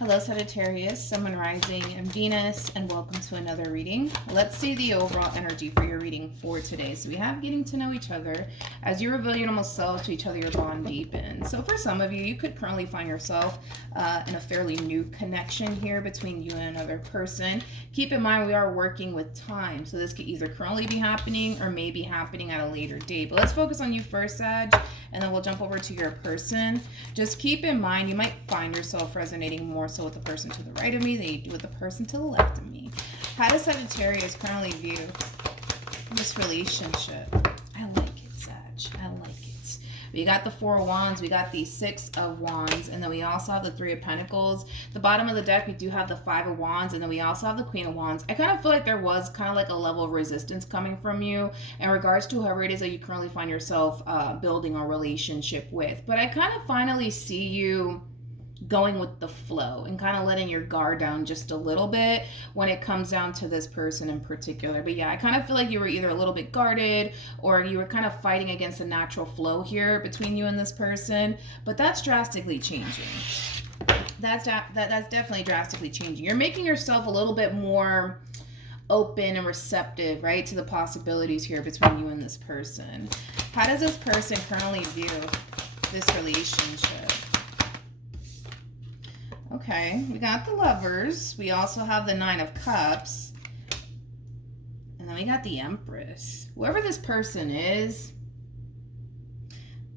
Hello Sagittarius, Sun, Moon, Rising, and Venus, and welcome to another reading. Let's see the overall energy for your reading for today. So we have getting to know each other. As you reveal your normal self to each other, your bond deepens. So for some of you, you could currently find yourself in a fairly new connection here between you and another person. Keep in mind, we are working with time. So this could either currently be happening or may be happening at a later date. But let's focus on you first, Sag, and then we'll jump over to your person. Just keep in mind, you might find yourself resonating more so with the person to the right of me than you do with the person to the left of me. How does Sagittarius currently view this relationship? I like it, Sag. I like it. We got the Four of Wands, we got the Six of Wands, and then we also have the Three of Pentacles. The bottom of the deck, we do have the Five of Wands, and then we also have the Queen of Wands. I kind of feel like there was kind of like a level of resistance coming from you in regards to whoever it is that you currently find yourself building a relationship with. But I kind of finally see you going with the flow and kind of letting your guard down just a little bit when it comes down to this person in particular. But yeah, I kind of feel like you were either a little bit guarded or you were kind of fighting against the natural flow here between you and this person. But that's drastically changing. That's definitely drastically changing. You're making yourself a little bit more open and receptive, right, to the possibilities here between you and this person. How does this person currently view this relationship? Okay, we got the Lovers. We also have the Nine of Cups. And then we got the Empress. Whoever this person is,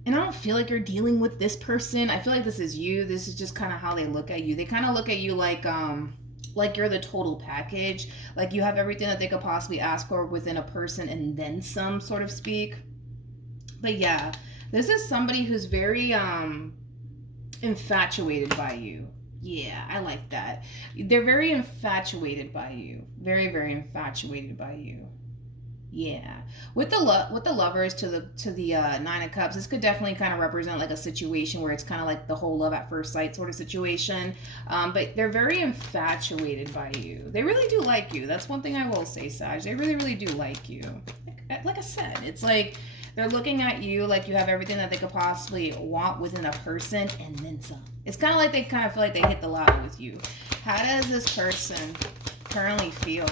and I don't feel like you're dealing with this person. I feel like this is you. This is just kind of how they look at you. They kind of look at you like you're the total package. Like you have everything that they could possibly ask for within a person and then some, sort of speak. But yeah, this is somebody who's very infatuated by you. Yeah, I like that. They're very infatuated by you. Very, very infatuated by you. Yeah. With the Lovers to the Nine of Cups, this could definitely kind of represent like a situation where it's kind of like the whole love at first sight sort of situation. But they're very infatuated by you. They really do like you. That's one thing I will say, Sag. They really, really do like you. Like I said, it's like they're looking at you like you have everything that they could possibly want within a person and then some. It's kind of like they kind of feel like they hit the lotto with you. How does this person currently feel?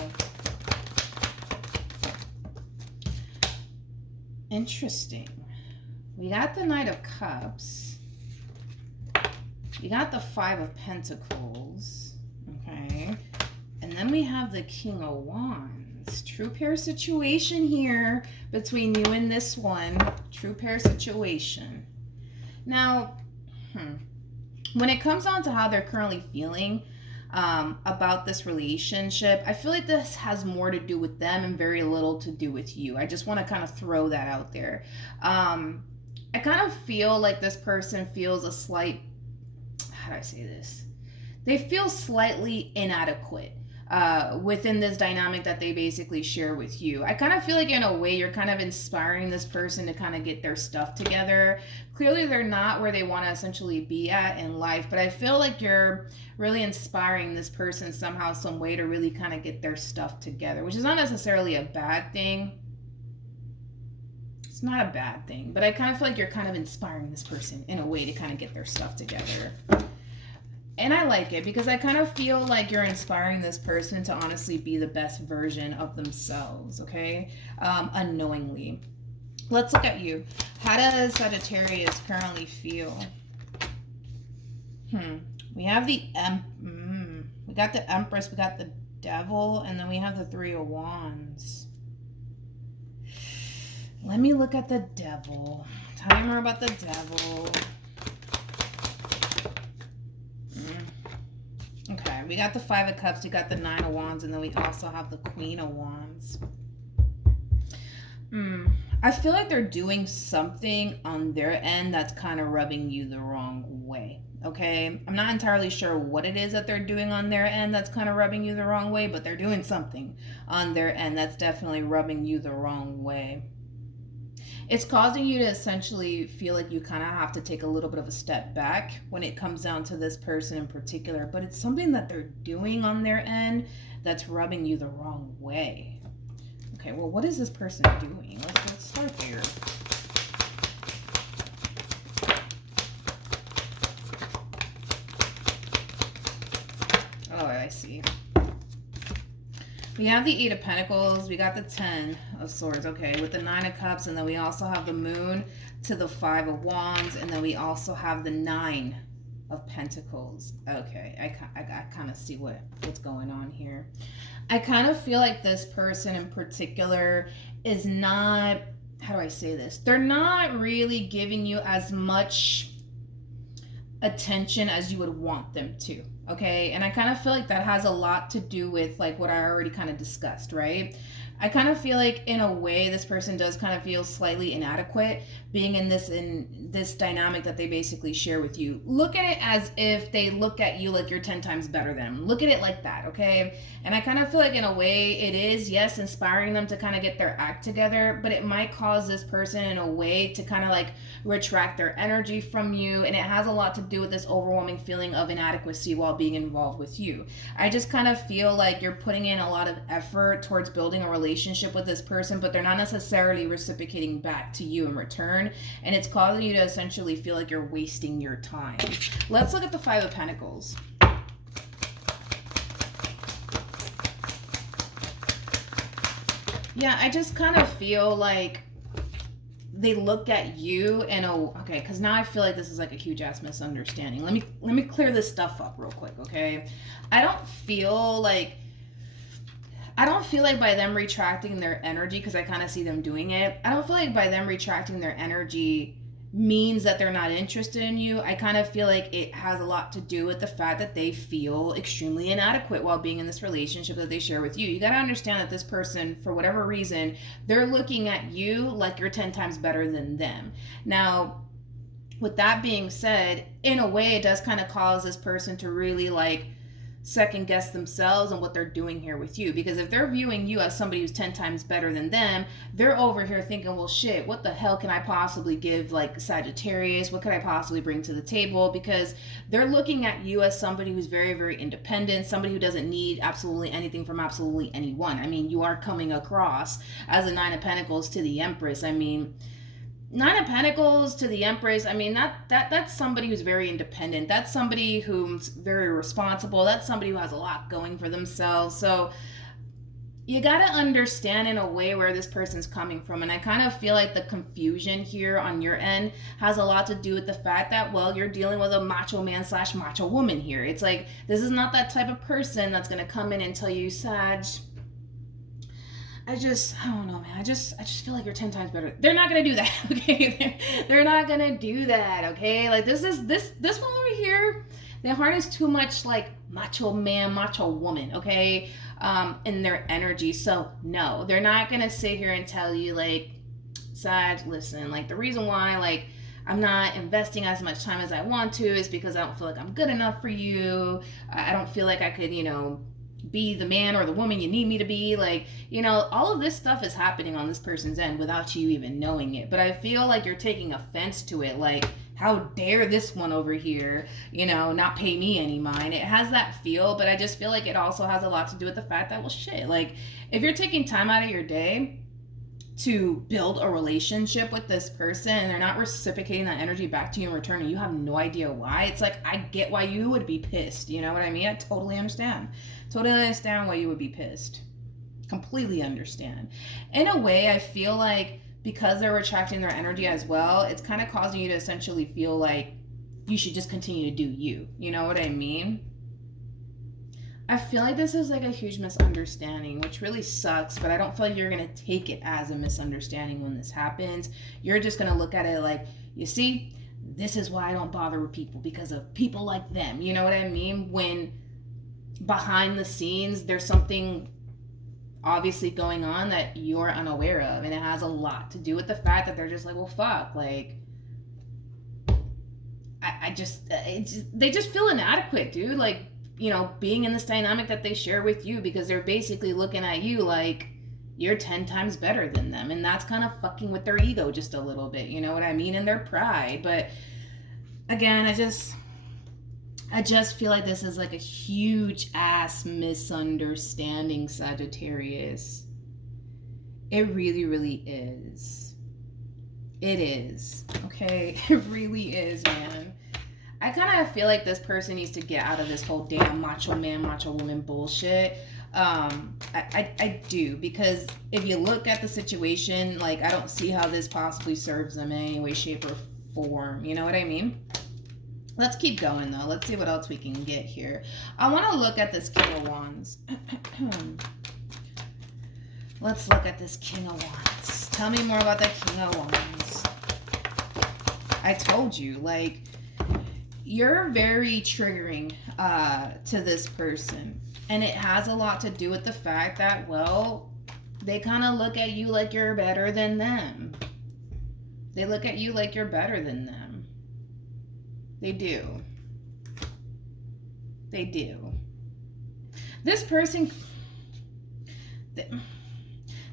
Interesting. We got the Knight of Cups. We got the Five of Pentacles. Okay. And then we have the King of Wands. True pair situation here between you and this one. True pair situation. Now, when it comes down to how they're currently feeling about this relationship, I feel like this has more to do with them and very little to do with you. I just want to kind of throw that out there. I kind of feel like this person feels a slight, how do I say this? They feel slightly inadequate within this dynamic that they basically share with you. I kind of feel like in a way you're kind of inspiring this person to kind of get their stuff together. Clearly they're not where they want to essentially be at in life, but I feel like you're really inspiring this person somehow, some way to really kind of get their stuff together, which is not necessarily a bad thing. It's not a bad thing, but I kind of feel like you're kind of inspiring this person in a way to kind of get their stuff together. And I like it because I kind of feel like you're inspiring this person to honestly be the best version of themselves, okay? Unknowingly. Let's look at you. How does Sagittarius currently feel? We have the we got the Empress, we got the Devil, and then we have the Three of Wands. Let me look at the Devil. Tell me more about the Devil. Okay, we got the Five of Cups, we got the Nine of Wands, and then we also have the Queen of Wands. I feel like they're doing something on their end that's kind of rubbing you the wrong way, okay? I'm not entirely sure what it is that they're doing on their end that's kind of rubbing you the wrong way, but they're doing something on their end that's definitely rubbing you the wrong way. It's causing you to essentially feel like you kind of have to take a little bit of a step back when it comes down to this person in particular, but it's something that they're doing on their end that's rubbing you the wrong way. Okay, well, what is this person doing? Let's start there. I see. We have the 8 of Pentacles, we got the 10 of Swords, okay, with the 9 of Cups, and then we also have the Moon to the 5 of Wands, and then we also have the 9 of Pentacles. Okay, I kind of see what's going on here. I kind of feel like this person in particular is not, how do I say this? They're not really giving you as much attention as you would want them to. Okay, and I kind of feel like that has a lot to do with like what I already kind of discussed, right? I kind of feel like in a way this person does kind of feel slightly inadequate being in this dynamic that they basically share with you. Look at it as if they look at you like you're 10 times better than them. Look at it like that, okay? And I kind of feel like in a way it is, yes, inspiring them to kind of get their act together, but it might cause this person in a way to kind of like retract their energy from you, and it has a lot to do with this overwhelming feeling of inadequacy while being involved with you. I just kind of feel like you're putting in a lot of effort towards building a relationship with this person, but they're not necessarily reciprocating back to you in return, and it's causing you to essentially feel like you're wasting your time. Let's look at the 5 of Pentacles. Yeah, I just kind of feel like they look at you and okay, because now I feel like this is like a huge ass misunderstanding. Let me clear this stuff up real quick, okay? I don't feel like by them retracting their energy, because I kind of see them doing it, I don't feel like by them retracting their energy means that they're not interested in you. I kind of feel like it has a lot to do with the fact that they feel extremely inadequate while being in this relationship that they share with you. You got to understand that this person, for whatever reason, they're looking at you like you're 10 times better than them. Now, with that being said, in a way, it does kind of cause this person to really like second guess themselves and what they're doing here with you, because if they're viewing you as somebody who's 10 times better than them, they're over here thinking, well shit, what the hell can I possibly give like Sagittarius? What could I possibly bring to the table? Because they're looking at you as somebody who's very, very independent, somebody who doesn't need absolutely anything from absolutely anyone. I mean, you are coming across as a 9 of Pentacles to the Empress. I mean, 9 of Pentacles to the Empress, I mean, that's somebody who's very independent. That's somebody who's very responsible. That's somebody who has a lot going for themselves. So you got to understand in a way where this person's coming from. And I kind of feel like the confusion here on your end has a lot to do with the fact that, well, you're dealing with a macho man / macho woman here. It's like, this is not that type of person that's going to come in and tell you, Sag, I don't know, man. I just feel like you're 10 times better. They're not going to do that, okay? They're not going to do that, okay? Like, this one over here, they harness too much, like, macho man, macho woman, okay? In their energy. So, no, they're not going to sit here and tell you, like, Sag, listen, like, the reason why, like, I'm not investing as much time as I want to is because I don't feel like I'm good enough for you. I don't feel like I could, be the man or the woman you need me to be. Like, all of this stuff is happening on this person's end without you even knowing it. But I feel like you're taking offense to it. Like, how dare this one over here, not pay me any mind. It has that feel, but I just feel like it also has a lot to do with the fact that, well, shit, like, if you're taking time out of your day to build a relationship with this person and they're not reciprocating that energy back to you in return and you have no idea why, it's like, I get why you would be pissed. You know what I mean? I totally understand. Totally understand why you would be pissed. Completely understand. In a way, I feel like because they're retracting their energy as well, it's kind of causing you to essentially feel like you should just continue to do you. You know what I mean? I feel like this is like a huge misunderstanding, which really sucks, but I don't feel like you're going to take it as a misunderstanding when this happens. You're just going to look at it like, you see, this is why I don't bother with people, because of people like them. You know what I mean? When behind the scenes, there's something obviously going on that you're unaware of, and it has a lot to do with the fact that they're just like, well, fuck, like, they just feel inadequate, dude. Like, being in this dynamic that they share with you, because they're basically looking at you like you're 10 times better than them. And that's kind of fucking with their ego just a little bit, you know what I mean? And their pride. But again, I just feel like this is like a huge ass misunderstanding, Sagittarius. It really, really is. It is. Okay? It really is, man. I kind of feel like this person needs to get out of this whole damn macho man, macho woman bullshit. I do, because if you look at the situation, like, I don't see how this possibly serves them in any way, shape, or form. You know what I mean? Let's keep going, though. Let's see what else we can get here. I want to look at this King of Wands. Let's look at this King of Wands. Tell me more about the King of Wands. I told you, like, you're very triggering to this person. And it has a lot to do with the fact that, well, they kind of look at you like you're better than them. They look at you like you're better than them. They do. They do. This person,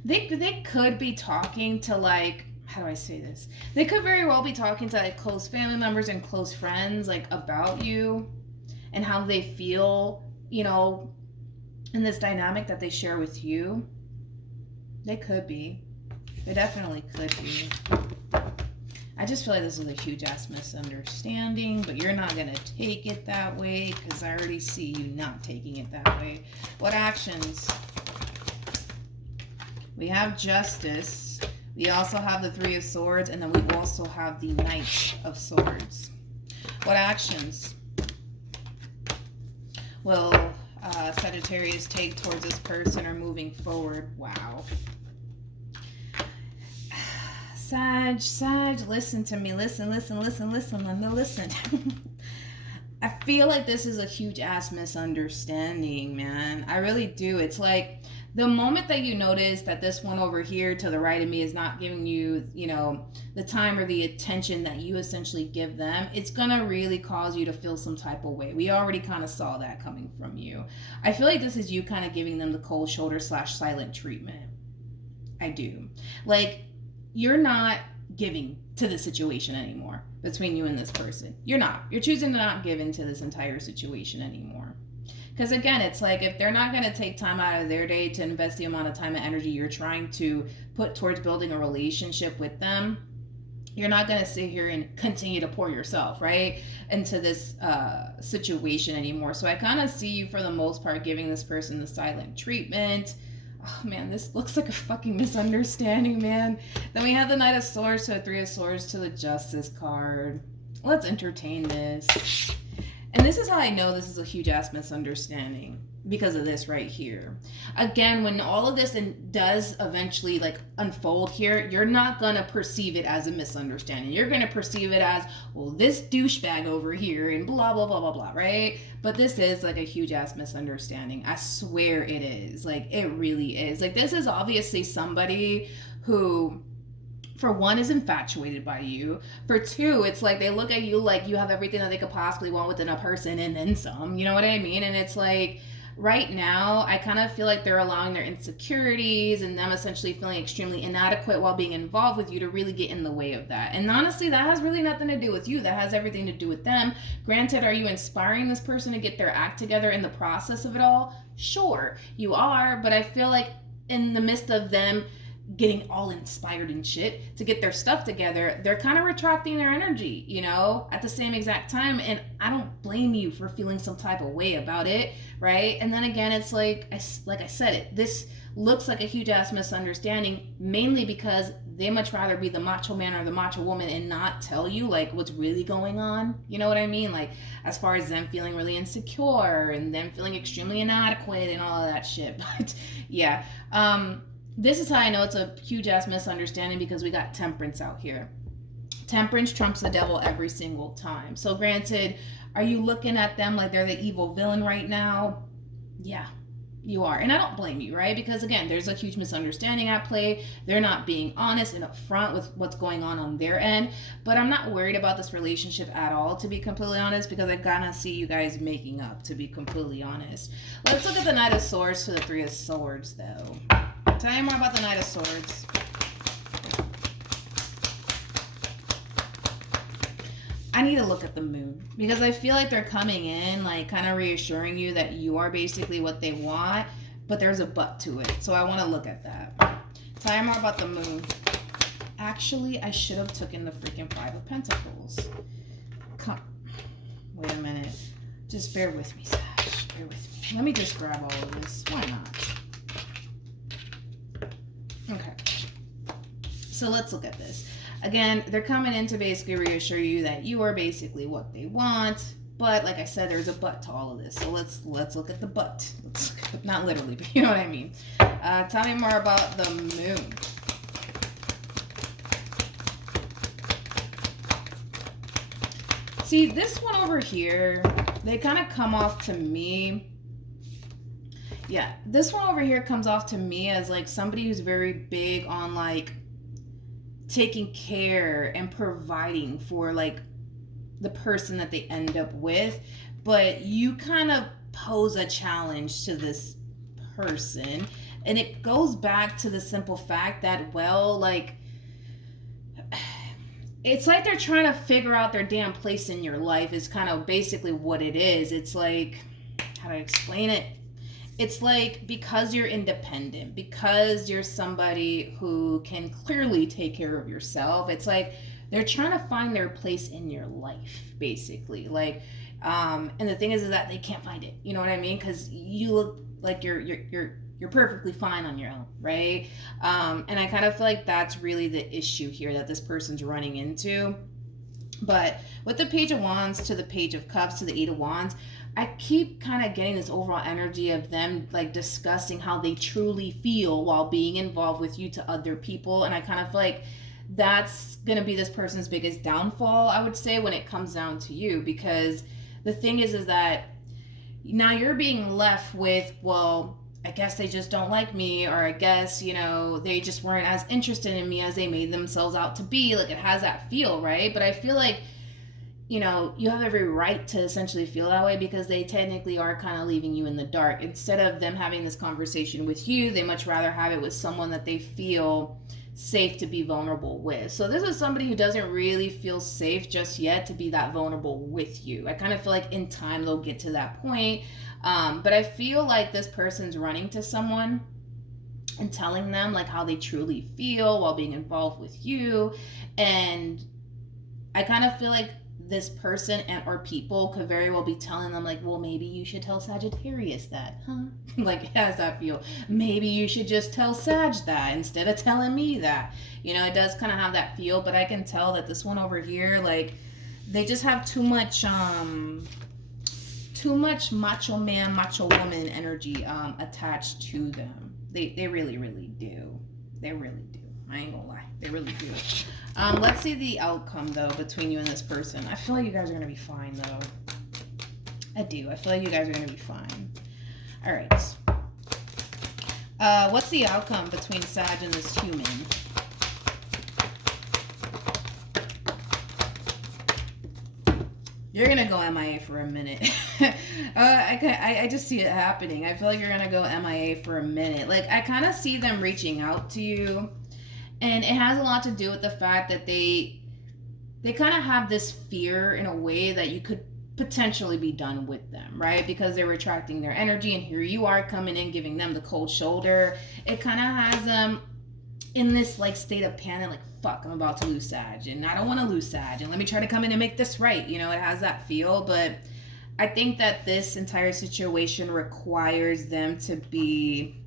they could be talking to, like, how do I say this? They could very well be talking to, like, close family members and close friends, like, about you and how they feel, you know, in this dynamic that they share with you. They could be. They definitely could be. I just feel like this is a huge ass misunderstanding, but you're not going to take it that way, because I already see you not taking it that way. What actions? We have Justice. We also have the Three of Swords, and then we also have the Knight of Swords. What actions will Sagittarius take towards this person or moving forward? Wow. Sag, listen to me. Listen. I feel like this is a huge ass misunderstanding, man. I really do. It's like, the moment that you notice that this one over here to the right of me is not giving you, you know, the time or the attention that you essentially give them, it's gonna really cause you to feel some type of way. We already kind of saw that coming from you. I feel like this is you kind of giving them the cold shoulder / silent treatment. I do. Like, you're not giving to the situation anymore between you and this person. You're not. You're choosing to not give into this entire situation anymore. Because again, it's like, if they're not going to take time out of their day to invest the amount of time and energy you're trying to put towards building a relationship with them, you're not going to sit here and continue to pour yourself, right, into this situation anymore. So I kind of see you, for the most part, giving this person the silent treatment. Oh man, this looks like a fucking misunderstanding, man. Then we have the Knight of Swords to the Three of Swords to the Justice card. Let's entertain this. And this is how I know this is a huge ass misunderstanding, because of this right here. Again, when all of this does eventually, like, unfold here, you're not gonna perceive it as a misunderstanding. You're gonna perceive it as, well, this douchebag over here and blah blah blah blah blah, right? But this is like a huge ass misunderstanding. I swear it is. Like, it really is. Like, this is obviously somebody who, for one, is infatuated by you. For two, it's like they look at you like you have everything that they could possibly want within a person, and then some. You know what I mean? And it's like, right now, I kind of feel like they're allowing their insecurities and them essentially feeling extremely inadequate while being involved with you to really get in the way of that. And honestly, that has really nothing to do with you. That has everything to do with them. Granted, are you inspiring this person to get their act together in the process of it all? Sure, you are. But I feel like in the midst of them getting all inspired and shit to get their stuff together, they're kind of retracting their energy, you know, at the same exact time. And I don't blame you for feeling some type of way about it, right? And then again, it's like I said, this looks like a huge ass misunderstanding, mainly because they much rather be the macho man or the macho woman and not tell you, like, what's really going on. You know what I mean? Like, as far as them feeling really insecure and them feeling extremely inadequate and all of that shit. But yeah, this is how I know it's a huge ass misunderstanding, because we got Temperance out here. Temperance trumps the devil every single time. So granted, are you looking at them like they're the evil villain right now? Yeah, you are. And I don't blame you, right? Because again, there's a huge misunderstanding at play. They're not being honest and upfront with what's going on their end. But I'm not worried about this relationship at all, to be completely honest, because I kind of see you guys making up, to be completely honest. Let's look at the Knight of Swords to the Three of Swords, though. Tell you more about the Knight of Swords. I need to look at the moon, because I feel like they're coming in, like, kind of reassuring you that you are basically what they want, but there's a but to it. So I want to look at that. Tell you more about the moon. Actually, I should have taken the freaking Five of Pentacles. Come. Wait a minute. Just bear with me, Sag. Bear with me. Let me just grab all of this. Why not? Okay. So let's look at this. Again, they're coming in to basically reassure you that you are basically what they want. But like I said, there's a but to all of this. So let's look at the but. Not literally, but you know what I mean. Tell me more about the moon. See, this one over here, they kind of come off to me. Yeah, this one over here comes off to me as like somebody who's very big on like taking care and providing for like the person that they end up with, but you kind of pose a challenge to this person, and it goes back to the simple fact that, well, like, it's like they're trying to figure out their damn place in your life is kind of basically what it is. It's like, how do I explain it? It's like, because you're independent, because you're somebody who can clearly take care of yourself, it's like they're trying to find their place in your life, basically. Like, and the thing is that they can't find it. You know what I mean? Because you look like you're perfectly fine on your own, right? And I kind of feel like that's really the issue here that this person's running into. But with the Page of Wands to the Page of Cups to the Eight of Wands, I keep kind of getting this overall energy of them like discussing how they truly feel while being involved with you to other people. And I kind of feel like that's going to be this person's biggest downfall, I would say, when it comes down to you. Because the thing is that now you're being left with, well, I guess they just don't like me, or I guess, you know, they just weren't as interested in me as they made themselves out to be. Like, it has that feel, right? But I feel like, you know, you have every right to essentially feel that way because they technically are kind of leaving you in the dark. Instead of them having this conversation with you, they much rather have it with someone that they feel safe to be vulnerable with. So this is somebody who doesn't really feel safe just yet to be that vulnerable with you. I kind of feel like in time they'll get to that point. But I feel like this person's running to someone and telling them like how they truly feel while being involved with you. And I kind of feel like this person and or people could very well be telling them like, well, maybe you should tell Sagittarius that, huh? Like, how does that feel? Maybe you should just tell Sag that instead of telling me that. You know, it does kind of have that feel, but I can tell that this one over here, like, they just have too much macho man, macho woman energy attached to them. They really, really do. They really do. I ain't gonna lie. They really do. Let's see the outcome, though, between you and this person. I feel like you guys are going to be fine, though. I do. I feel like you guys are going to be fine. All right. What's the outcome between Sag and this human? You're going to go MIA for a minute. I just see it happening. I feel like you're going to go MIA for a minute. Like, I kind of see them reaching out to you. And it has a lot to do with the fact that they kind of have this fear in a way that you could potentially be done with them, right? Because they're attracting their energy, and here you are coming in giving them the cold shoulder. It kind of has them in this like state of panic, like, fuck, I'm about to lose Sag, and I don't want to lose Sag, and let me try to come in and make this right. You know, it has that feel, but I think that this entire situation requires them to be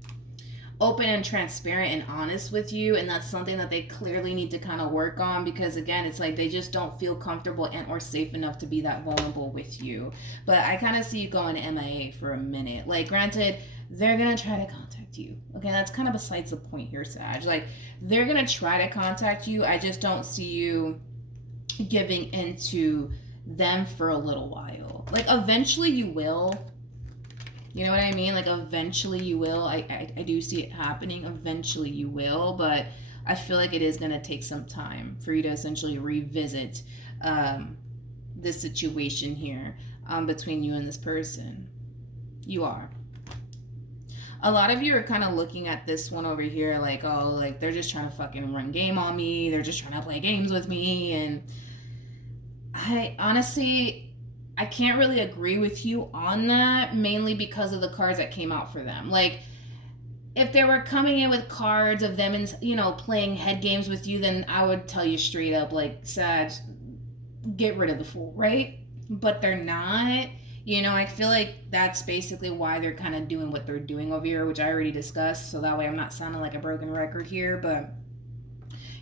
open and transparent and honest with you, and that's something that they clearly need to kind of work on, because again, it's like they just don't feel comfortable and or safe enough to be that vulnerable with you. But I kind of see you going MIA for a minute. Like, granted, they're gonna try to contact you, okay? That's kind of besides the point here, Sag. Like, they're gonna try to contact you. I just don't see you giving into them for a little while. Like, eventually you will. You know what I mean? Like, eventually you will. I do see it happening. Eventually you will. But I feel like it is going to take some time for you to essentially revisit this situation here between you and this person. You are. A lot of you are kind of looking at this one over here like, oh, like, they're just trying to fucking run game on me. They're just trying to play games with me. And I honestly, I can't really agree with you on that, mainly because of the cards that came out for them. Like, if they were coming in with cards of them and, you know, playing head games with you, then I would tell you straight up, like, Sag, get rid of the fool, right? but they're not. You know, I feel like that's basically why they're kind of doing what they're doing over here, which I already discussed. So that way I'm not sounding like a broken record here. But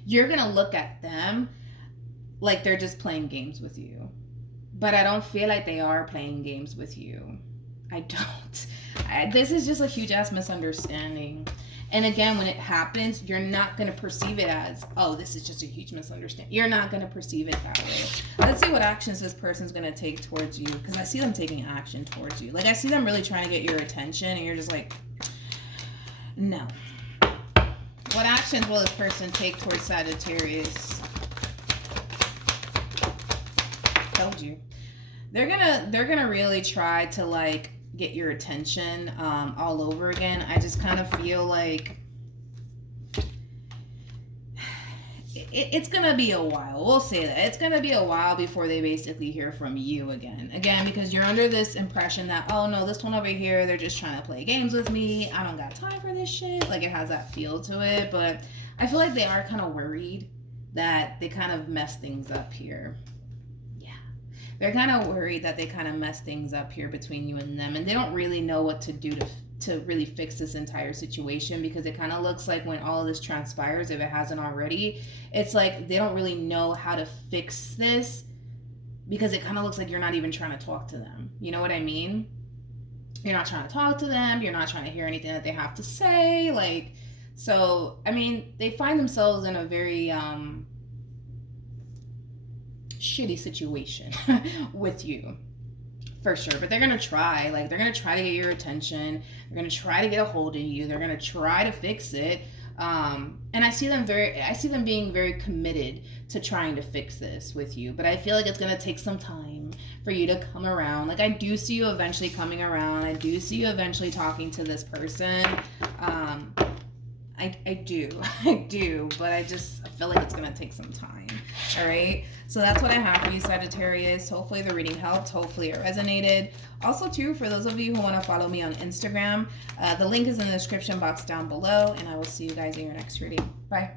you're going to look at them like they're just playing games with you. But I don't feel like they are playing games with you. I don't. This is just a huge ass misunderstanding. And again, when it happens, you're not going to perceive it as, oh, this is just a huge misunderstanding. You're not going to perceive it that way. Let's see what actions this person's going to take towards you. Because I see them taking action towards you. Like, I see them really trying to get your attention. And you're just like, no. What actions will this person take towards Sagittarius? Told you. They're gonna really try to, like, get your attention all over again. I just kind of feel like it's gonna be a while. We'll say that it's gonna be a while before they basically hear from you again, because you're under this impression that, oh no, this one over here, they're just trying to play games with me, I don't got time for this shit. Like, it has that feel to it. But I feel like they are kind of worried that they kind of mess things up here. They're kind of worried that they kind of mess things up here between you and them, and they don't really know what to do to really fix this entire situation, because it kind of looks like when all of this transpires, if it hasn't already, it's like they don't really know how to fix this, because it kind of looks like you're not even trying to talk to them. You know what I mean? You're not trying to talk to them. You're not trying to hear anything that they have to say. Like, so, I mean, they find themselves in a very shitty situation with you, for sure. But they're gonna try. Like, they're gonna try to get your attention. They're gonna try to get a hold of you. They're gonna try to fix it. And I see them being very committed to trying to fix this with you. But I feel like it's gonna take some time for you to come around. Like, I do see you eventually coming around. I do see you eventually talking to this person. I do, but I feel like it's gonna take some time. All right, so that's what I have for you, Sagittarius. Hopefully the reading helped. Hopefully it resonated. Also, too, for those of you who want to follow me on Instagram, the link is in the description box down below, and I will see you guys in your next reading. Bye.